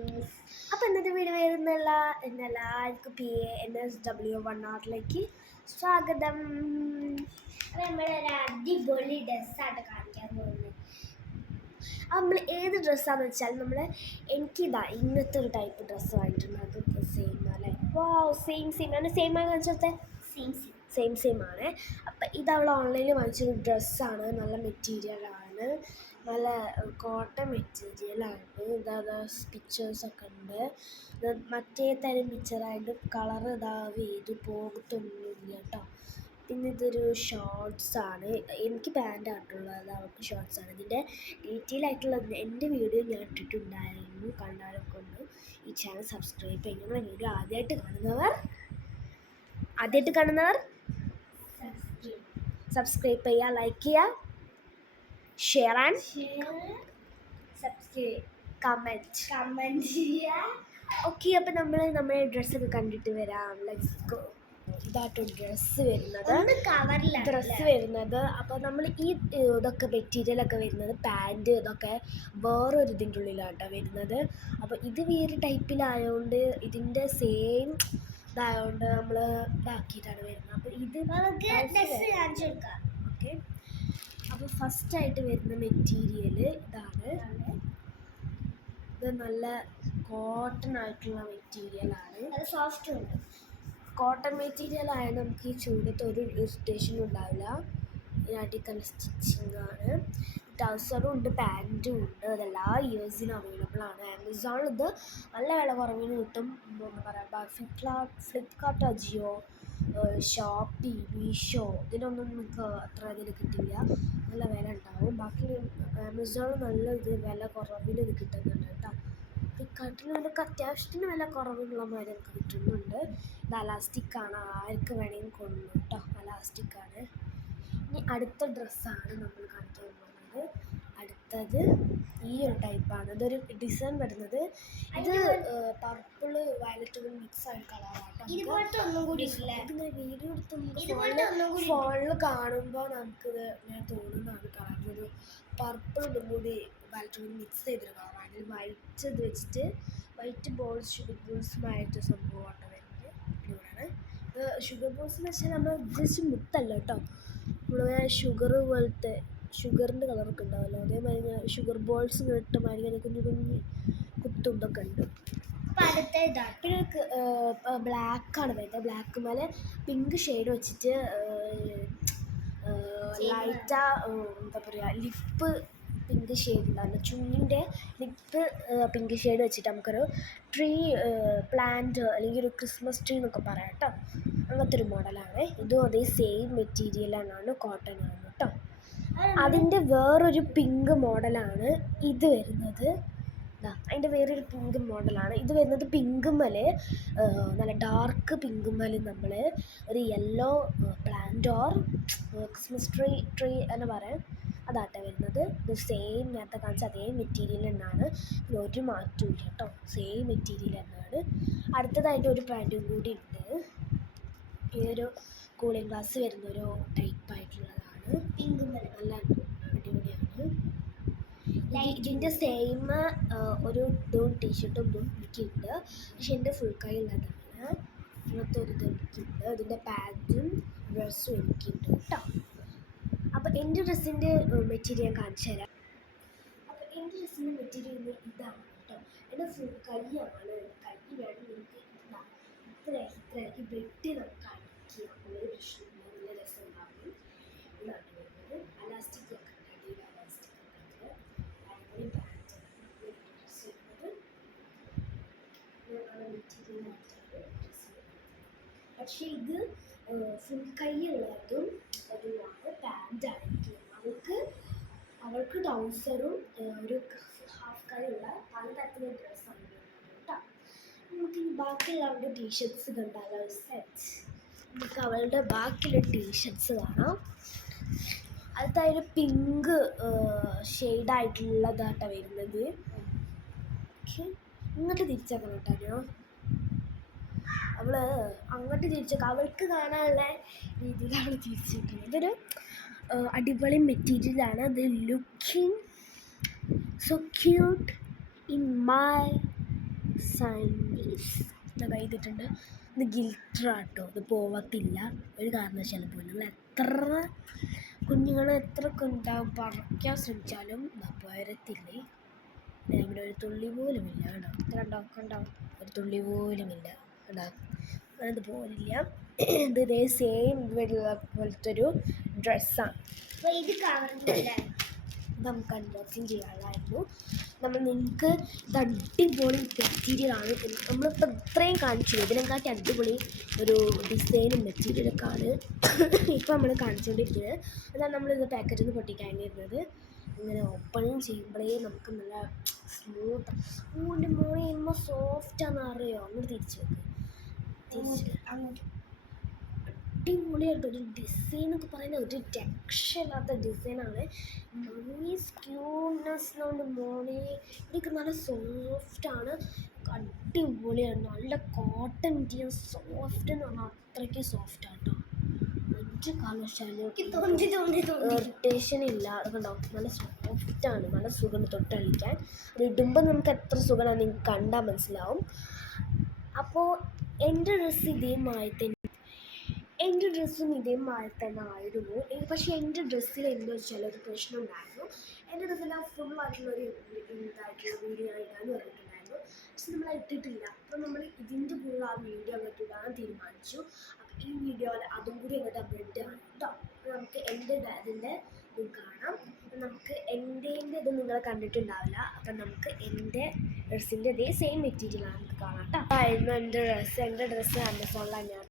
അപ്പോൾ ഇന്നത്തെ വീഡിയോ വരുന്നുള്ള എല്ലാവർക്കും PANSW1R സ്വാഗതം. അപ്പോൾ നമ്മളൊരു അടിപൊളി ഡ്രസ്സാണ് കാണിക്കാൻ പോകുന്നത്. നമ്മൾ ഏത് ഡ്രസ്സാണെന്ന് വെച്ചാൽ എനിക്കിതാ ഇങ്ങനത്തെ ഒരു ടൈപ്പ് ഡ്രസ്സ് വാങ്ങിയിട്ടുണ്ട്. അത് സെയിം അല്ലേ? സെയിം ആണ്. സെയിം ആണ് കാണിച്ചത്തെ സെയിം ആണ്. അപ്പം ഇത് അവൾ ഓൺലൈനിൽ വാങ്ങിച്ചൊരു ഡ്രസ്സാണ്. നല്ല മെറ്റീരിയലാണ്, നല്ല കോട്ടൺ മെറ്റീരിയലാണ്. ഇതാ പിക്ചേഴ്സൊക്കെ ഉണ്ട്. മറ്റേ തരം പിക്ചറായിട്ട് കളർ ചെയ്ത് പോകത്തൊന്നുമില്ല കേട്ടോ. പിന്നെ ഇതൊരു ഷോർട്സാണ്. എനിക്ക് പാൻ്റായിട്ടുള്ളത്, അവർക്ക് ഷോർട്സാണ്. ഇതിൻ്റെ ഡീറ്റെയിൽ ആയിട്ടുള്ള എൻ്റെ വീഡിയോ ഞാൻ ഇട്ടിട്ടുണ്ടായിരുന്നു. കണ്ടാലൊക്കെ ഒന്ന് ഈ ചാനൽ സബ്സ്ക്രൈബ് ചെയ്യും. ഞങ്ങളുടെ വീഡിയോ ആദ്യമായിട്ട് കാണുന്നവർ സബ്സ്ക്രൈബ് ചെയ്യുക, ലൈക്ക് ചെയ്യുക, ഷെയർ ആൻഡ് സബ്സ്ക്രൈബ് കമൻറ്റ് ചെയ്യുക. ഓക്കെ, അപ്പം നമ്മുടെ ഡ്രസ്സൊക്കെ കണ്ടിട്ട് വരാം. Let's go. ഇതാട്ടോ ഡ്രസ്സ് വരുന്നത്. അപ്പോൾ നമ്മൾ ഇതൊക്കെ മെറ്റീരിയലൊക്കെ വരുന്നത് പാൻറ്റ് ഇതൊക്കെ വേറൊരു ഇതിൻ്റെ ഉള്ളിലാട്ടോ വരുന്നത്. അപ്പോൾ ഇത് വേറെ ടൈപ്പിലായതുകൊണ്ട് ഇതിൻ്റെ സെയിം ഇതായതുകൊണ്ട് നമ്മൾ ഇതാക്കിയിട്ടാണ് വരുന്നത്. അപ്പോൾ ഇത് ഓക്കെ. അപ്പോൾ ഫസ്റ്റായിട്ട് വരുന്ന മെറ്റീരിയൽ ഇതാണ്. ഇത് നല്ല കോട്ടൺ ആയിട്ടുള്ള മെറ്റീരിയലാണ്. അത് സോഫ്റ്റും ഉണ്ട്. കോട്ടൺ മെറ്റീരിയൽ ആയാലും നമുക്ക് ഈ ചൂടത്ത് ഒരു ഇറിറ്റേഷനും ഉണ്ടാവില്ല. അടിക്കല്ല സ്റ്റിച്ചിങ് ആണ്. ട്രൗസറും ഉണ്ട്, പാൻറ്റും ഉണ്ട്. അതെല്ലാ ഇയേഴ്സിനും അവൈലബിൾ ആണ്. ആമസോണിൽ ഇത് നല്ല വില കുറവിന് കിട്ടും. എന്താ പറയുക, ഫ്ലിപ്കാർട്ട്, അജിയോ, ഷോപ്പി, മീഷോ ഇതിനൊന്നും നമുക്ക് അത്ര ഇതിൽ കിട്ടില്ല. നല്ല വില ഉണ്ടാവും. ബാക്കി ആമസോണിൽ നല്ല വില കുറവിന് ഇത് കിട്ടുന്നുണ്ട് കേട്ടോ. ഫ്ലിപ്കാർട്ടിൽ നമുക്ക് അത്യാവശ്യത്തിന് വില കുറവുള്ള മാതിരി നമുക്ക് കിട്ടുന്നുണ്ട്. ഇത് അലാസ്റ്റിക്കാണ്, ആർക്ക് വേണമെങ്കിൽ കൊള്ളു കേട്ടോ. അലാസ്റ്റിക്കാണ്. ഇനി അടുത്ത ഡ്രസ്സാണ് നമ്മൾ കാണിക്കാൻ പോകുന്നത്. അടുത്തത് ഈ ഒരു ടൈപ്പാണ്. ഇതൊരു ഡിസൈൻ വരുന്നത്. ഇത് പർപ്പിള് വയലറ്റ് മിക്സ് ആയ കളറാട്ടോ. ഒന്നും കൂടി ഇതിങ്ങനെ വീഡിയോ എടുത്ത് ഫോണിൽ കാണുമ്പോൾ നമുക്കിത് ഇങ്ങനെ തോന്നുന്നതാണ്. കളർ പർപ്പിൾ ഇതും കൂടി വയലറ്റ് മിക്സ് ചെയ്തൊരു കളറാണ്. അതിൽ വൈറ്റ് ഇത് വെച്ചിട്ട് വൈറ്റ് ബോൾസ്, ഷുഗർ ബോൾസുമായിട്ട് സംഭവമാണ് വരുന്നത്. ഇവിടെയാണ് ഇത് ഷുഗർ ബോൾസ് എന്ന് വെച്ചാൽ നമ്മൾ ജസ്റ്റ് മുത്തല്ല കേട്ടോ. നമ്മളിങ്ങനെ ഷുഗർ പോലത്തെ ഷുഗറിൻ്റെ കളറൊക്കെ ഉണ്ടാവുമല്ലോ, അതേമാതിരി ഷുഗർ ബോൾസ് ഇട്ട മാതിരി ഇങ്ങനെ കുഞ്ഞു കുഞ്ഞ് കുത്തുണ്ടൊക്കെ ഉണ്ട്. പിന്നെ ബ്ലാക്കാണ് വരുന്നത്. ബ്ലാക്ക് മേലെ പിങ്ക് ഷെയ്ഡ് വെച്ചിട്ട് ലൈറ്റാ എന്താ പറയുക, ലിപ്പ് പിങ്ക് ഷെയ്ഡ് ഉണ്ടായിരുന്നു. ചുണ്ടിൻ്റെ ലിപ്പ് പിങ്ക് ഷെയ്ഡ് വെച്ചിട്ട് നമുക്കൊരു ട്രീ പ്ലാന്റ് അല്ലെങ്കിൽ ഒരു ക്രിസ്മസ് ട്രീ എന്നൊക്കെ പറയാം കേട്ടോ. അങ്ങനത്തെ ഒരു മോഡലാണ്. ഇതും അതേ സെയിം മെറ്റീരിയലാണ്, കോട്ടൺ ആണ് കേട്ടോ. അതിൻ്റെ വേറൊരു പിങ്ക് മോഡലാണ് ഇത് വരുന്നത്. അതിൻ്റെ വേറൊരു പിങ്ക് മോഡലാണ് ഇത് വരുന്നത്. പിങ്കുമ്മല് നല്ല ഡാർക്ക് പിങ്കുമ്മല് നമ്മൾ ഒരു yellow plant or Christmas tree എന്ന് പറയാം, അതാട്ടെ വരുന്നത്. ഇത് സെയിം നേരത്തെ കാണിച്ച അതേ മെറ്റീരിയൽ തന്നെയാണ്. ഒരു മാറ്റവും ഇല്ല കേട്ടോ. സെയിം മെറ്റീരിയൽ തന്നെയാണ്. അടുത്തതായിട്ട് ഒരു പാൻറ്റും കൂടി ഉണ്ട്. ഇതൊരു കൂളിംഗ് ഗ്ലാസ് വരുന്നൊരു ടൈപ്പായിട്ടുള്ളതാണ്. പിങ്ക് നല്ല അടിപൊളിയാണ്. ഇതിൻ്റെ സെയിം ഒരു ഇതും ടീഷർട്ടും ഇതും എനിക്കുണ്ട്. പക്ഷെ എൻ്റെ ഫുൾ കൈ ഉള്ളതാണ്. അങ്ങനത്തെ ഒരു ഇത് എനിക്കുണ്ട്. ഇതിൻ്റെ പാൻറ്റും ഡ്രസ്സും എനിക്കുണ്ട് കേട്ടോ. അപ്പോൾ എൻ്റെ ഡ്രസ്സിൻ്റെ മെറ്റീരിയൽ ഞാൻ കാണിച്ചു തരാം. അപ്പോൾ എൻ്റെ ഡ്രസ്സിൻ്റെ മെറ്റീരിയൽ ഇതാണ് കേട്ടോ. എൻ്റെ ഫുൾ കൈയാണ്. കൈ വേണം എനിക്ക് ഇത്രയാക്കി വെട്ടി നമുക്ക് അടിക്കാം. ഒരു പ്രശ്നം നല്ല രസം ഉണ്ടാകും. ഇതാണ് വരുന്നത്. അലാസ്റ്റിക് ഒക്കെ ഉണ്ട്, അടിയിൽ അലാസ്റ്റിക് ഒക്കെ ഉണ്ട്. അടിപൊളി പാൻറ്റ് ഡ്രസ്സ് വരുന്നത്. മെറ്റീരിയലായിട്ടാണ് ഡ്രസ്സ് വരുന്നത്. പക്ഷേ ഇത് ഫുൾ കൈയുള്ളതും ഒരുപാട് പാൻറ്റാണ്. അവൾക്ക് ട്രൗസറും ഒരു ഹാഫ് കൈയുള്ള പല തരത്തിലുള്ള ഡ്രസ്സാണ് കേട്ടോ. നമുക്ക് ബാക്കിയുള്ള അവളുടെ ടീഷർട്ട്സ് കണ്ടാലോ. സെറ്റ് നമുക്ക് അവളുടെ ബാക്കിയുള്ള ടീഷർട്ട്സ് കാണാം. അടുത്തായൊരു പിങ്ക് ഷെയ്ഡായിട്ടുള്ളതാട്ടോ വരുന്നത്. ഓക്കെ, ഇങ്ങോട്ട് തിരിച്ചേക്കണം കേട്ടോ. അവൾ അങ്ങോട്ട് തിരിച്ചേക്കാം. അവൾക്ക് കാണാനുള്ള രീതിയിൽ അവൾ തിരിച്ചിരിക്കുന്നത്. ഇതൊരു അടിപൊളി മെറ്റീരിയലാണ്. ഇത് looking so cute in my sandies ചെയ്തിട്ടുണ്ട്. ഇത് ഗിൽറ്ററാട്ടോ, ഇത് പോവത്തില്ല ഒരു കാരണവശാലും പോലും. നിങ്ങൾ എത്ര കുഞ്ഞുങ്ങൾ എത്ര ഉണ്ടാവും പറിക്കാൻ ശ്രമിച്ചാലും പോരത്തില്ലേ. ഇവിടെ ഒരു തുള്ളി പോലുമില്ല കണ്ടോ, ഒരു തുള്ളി പോലുമില്ല കണ്ടോ, അത് പോലില്ല. ഇത് ഇതേ സെയിം പോലത്തെ ഒരു ഡ്രസ്സാണ്. അപ്പോൾ ഇത് കവറിൻ്റെ നമുക്ക് അൺബോക്സിങ് ചെയ്യാനുള്ളായിരുന്നു. നിങ്ങൾക്ക് ഇത് അടിപൊളി മെറ്റീരിയലാണ്. നമ്മളിപ്പോൾ ഇത്രയും കാണിച്ചു, ഇതിനെക്കാട്ടി അടിപൊളി ഒരു ഡിസൈനും മെറ്റീരിയലൊക്കെ ആണ് ഇപ്പോൾ നമ്മൾ കാണിച്ചുകൊണ്ടിരിക്കുന്നത്. അതാണ് നമ്മളിത് പാക്കറ്റിൽ നിന്ന് പൊട്ടിക്കാനിരുന്നത്. ഇങ്ങനെ ഓപ്പണിങ് ചെയ്യുമ്പോഴേ നമുക്ക് നല്ല സ്മൂത്ത്, മോനെ ചെയ്യുമ്പോൾ സോഫ്റ്റാണെന്ന് അറിയോ. അങ്ങോട്ട് തിരിച്ച് അങ്ങോട്ട് അടിപൊളിയായിട്ട് ഒരു ഡിസൈൻ എന്നൊക്കെ പറയുന്നത് ഒരു രക്ഷയില്ലാത്ത ഡിസൈനാണ്. നൈസ് ക്യൂട്ട്നെസ് കൊണ്ട് മോനെ ഇതൊക്കെ നല്ല സോഫ്റ്റാണ്, അടിപൊളിയാണ്. നല്ല കോട്ടൺ മെറ്റീരിയൽ, സോഫ്റ്റ് എന്ന് പറഞ്ഞാൽ അത്രയ്ക്ക് സോഫ്റ്റാണ് കേട്ടോ. ഒരു കാരണവശാലും ഇറിറ്റേഷൻ ഇല്ല. അതുകൊണ്ടാവും നല്ല സോഫ്റ്റാണ്, നല്ല സുഖം തൊട്ടളിക്കാൻ. അത് ഇടുമ്പോൾ നമുക്ക് എത്ര സുഖമാണ് നിങ്ങൾക്ക് കണ്ടാൽ മനസ്സിലാവും. അപ്പോൾ എൻ്റെ ഡ്രസ്സും ഇതേമാതിരി തന്നെ ആയിരുന്നു. പക്ഷേ എൻ്റെ ഡ്രസ്സിൽ എന്താ വെച്ചാൽ ഒരു പ്രശ്നം ഉണ്ടായിരുന്നു. എൻ്റെ ഡ്രസ്സെല്ലാം ഫുള്ളായിട്ടുള്ളൊരു വീഡിയോ ഇടാനും പറഞ്ഞിട്ടുണ്ടായിരുന്നു. പക്ഷെ നമ്മൾ ഇട്ടിട്ടില്ല. അപ്പോൾ നമ്മൾ ഇതിൻ്റെ ഫുൾ ആ വീഡിയോ അങ്ങോട്ട് ഇടാൻ തീരുമാനിച്ചു. അപ്പോൾ ഈ വീഡിയോ അതും കൂടി അങ്ങോട്ട് അപ്ലോഡ് ആണ് കേട്ടോ. നമുക്ക് എൻ്റെ ഇതിൻ്റെ ഇത് കാണാം. നമുക്ക് എൻ്റെ ഇത് നിങ്ങൾ കണ്ടിട്ടുണ്ടാവില്ല. അപ്പം നമുക്ക് എൻ്റെ ഡ്രസ്സിൻ്റെ അതേ സെയിം മെറ്റീരിയലാണ് നമുക്ക് കാണാം കേട്ടോ. ആയിരുന്നു എൻ്റെ ഡ്രസ്സ് ആമസോണിലാണ് ഞാൻ